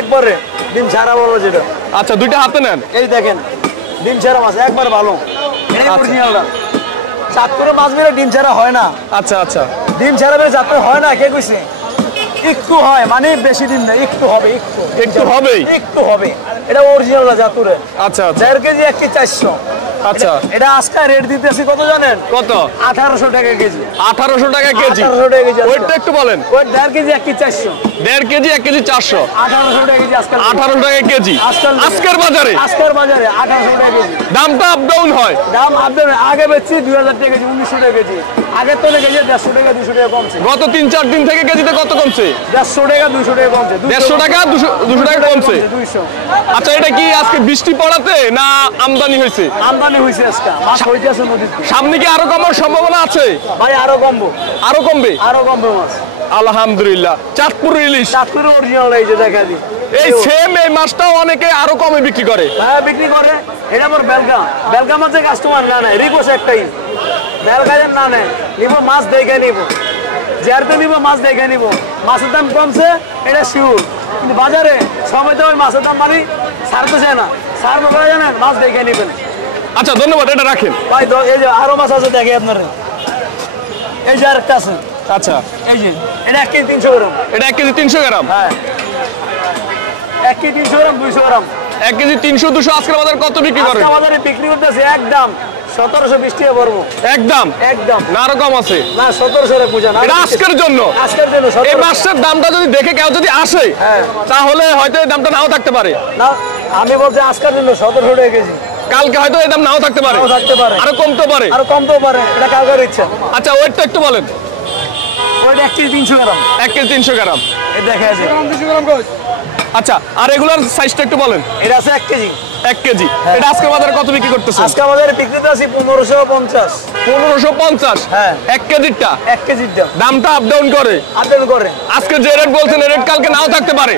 একবারে ডিম ছাড়া বলো যেটা। আচ্ছা দুইটা হাতে নেন, এই দেখেন ডিম ছাড়া মাছ একবারে ভালো, এটাই আচ্ছা। অরিজিনালটা। চাঁদপুরের মাছ বেরে ডিম ছাড়া হয় না, আচ্ছা আচ্ছা ডিম ছাড়া বেরে চাঁদপুরে হয় না। কে কইছে? একটু হয়, মানে বেশি ডিম না, একটু হবে, একটু হবেই। একটু হবে। এটা অরিজিনাল চাঁদপুরে। আচ্ছা আচ্ছা 1.5 কেজি 1 কেজি 400। আচ্ছা এটা আজকে রেট দিতেছি কত জানেন? কত? 1800 টাকা কেজি। 1800 টাকা কেজি। 1800 টাকা কেজি। ওইটা একটু বলেন। ওই 1.5 কেজি 1 কেজি 400। 1.5 KG 1 KG 400। 1800 টাকা কেজি আজকাল। 1800 টাকা কেজি আজকের বাজারে। আজকের বাজারে 1800 টাকা কেজি। দামটা আপ ডাউন হয়। দাম আপনার আগে বেচছি 2000 টাকা কেজি, 1900 টাকা কেজি। আগের তো কেজি 150 টাকা 200 টাকা কমছে। গত 3-4 দিন থেকে কেজিতে কত কমছে? 150 টাকা 200 টাকা কমছে। 150 টাকা 200 টাকা কমছে। 200। আচ্ছা এটা কি আজকে বৃষ্টি পড়াতে না আমদানি হয়েছে? আমদানি হইছে আজকে, মাছ হইতেছে নদীতে। সামনে কি আরো কমার সম্ভাবনা আছে? ভাই আরো কমবো, আরো কমবে? আরো কমবে মাছ। আলহামদুলিল্লাহ। চাঁদপুর ইলিশ, চাঁদপুরের অরিজিনাল এই যে দেখা দিই। এই সেম এই মাছটাও অনেকে আরো কমে বিক্রি করে। হ্যাঁ বিক্রি করে। এটা আমার বেলগা মাছের কাস্টমার না নেয়, রিকোয়েস্ট একটাই, বেলগাজের না নেয়, নিব মাছ দেখে নিব, যারতে নিব মাছ দেখে নিব। মাছের দাম কমছে এটা শিওর, কিন্তু বাজারে সময় তো ওই মাছের দাম মানে ছাড়তে চায় না, ছাড় বলা জানেন মাছ দেখে নিবেন। আচ্ছা ধন্যবাদ, এটা রাখেন ভাই এই যে আরো মাছ আছে দেখে আপনার, এই যে আরেকটা আছে। আচ্ছা এই যে এটা 1 কেজি 300 গ্রাম। এটা 1 কেজি 300 গ্রাম। হ্যাঁ 1 কেজি 300 গ্রাম 200 গ্রাম। 1 কেজি 300-200 আজকের বাজারে কত বিক্রি করেন? আজকে বাজারে বিক্রি করতেছে একদম 1720 টাকা পড়বো। একদম একদম না আরো কম আছে? না 1700 এর পূজা না, এটা আজকের জন্য। আজকের জন্য এই মাছের দামটা যদি দেখে কেউ যদি আসে হ্যাঁ। তাহলে হয়তো এই দামটা নাও থাকতে পারে। না আমি বলছি আজকের জন্য 1700 টাকা কেজি। কালকে হয়তো এই দাম নাও থাকতে পারে, নাও থাকতে পারে, আরো কমতে পারে। আরো কমতেও পারে, এটা কালকের ইচ্ছা। আচ্ছা ওয়েটটা একটু বলেন। ওইটা 1 কেজি 300 গ্রাম। 1 কেজি 300 গ্রাম। এই দেখা আছে 200 গ্রাম কই? আচ্ছা আর রেগুলার সাইজটা একটু বলেন। এটা আছে 1 কেজি। 1 কেজি এটা আজকের বাজারে কত বিক্রি করতেছেন? আজকে বাজারে বিক্রিতে আছে 1550। 1550। হ্যাঁ 1 কেজিটা 1 কেজির দাম। দামটা আপ ডাউন করে। আপডেট করে আজকে যে রেট বলছেন এই রেট কালকে নাও থাকতে পারে।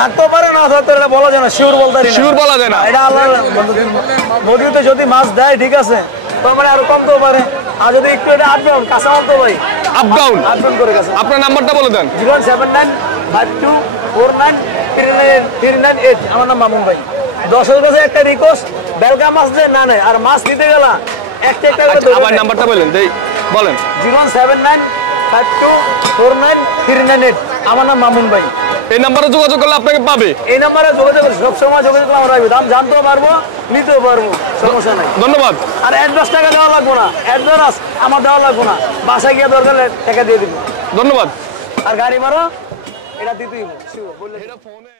থাকতে পারে না থাকতে পারে, এটা বলা যায় না, শিওর বলতে পারি না। শিওর বলা যায় না। এটা আল্লাহ নদীতে যদি মাছ দেয় ঠিক আছে, তার মানে আরো কমতেও পারে। আর যদি একটু এটা আপ ডাউন কাঁচা মাল তো ভাই আপ ডাউন। আপ ডাউন করে গেছে। আপনার নাম্বারটা বলে দেন। 07952493938। আমার নাম মামুন ভাই। 10-এর কাছে একটা রিকোয়েস্ট, বেলগা মাছ যে না নেয় আর মাছ নিতে গেলা একটা একটা করে আবার নাম্বারটা বলেন বলেন। 07952493938। আমার নাম মামুন ভাই। এই নাম্বারে যোগাযোগ করলে আপনাকে পাবে। এই নাম্বারে যোগাযোগ করে সবসময় যোগাযোগ করে আমরা রাখবো, দাম জানতেও পারবো নিতেও পারবো, সমস্যা নাই। ধন্যবাদ। আর অ্যাডভান্স টাকা দেওয়া লাগবো না, অ্যাডভান্স আমার দেওয়া লাগবো না, বাসায় গিয়ে দরকার টাকা দিয়ে দিব। ধন্যবাদ। আর গাড়ি ভাড়া এটা দিতেই হবে, শিওর বললে। এটা ফোনে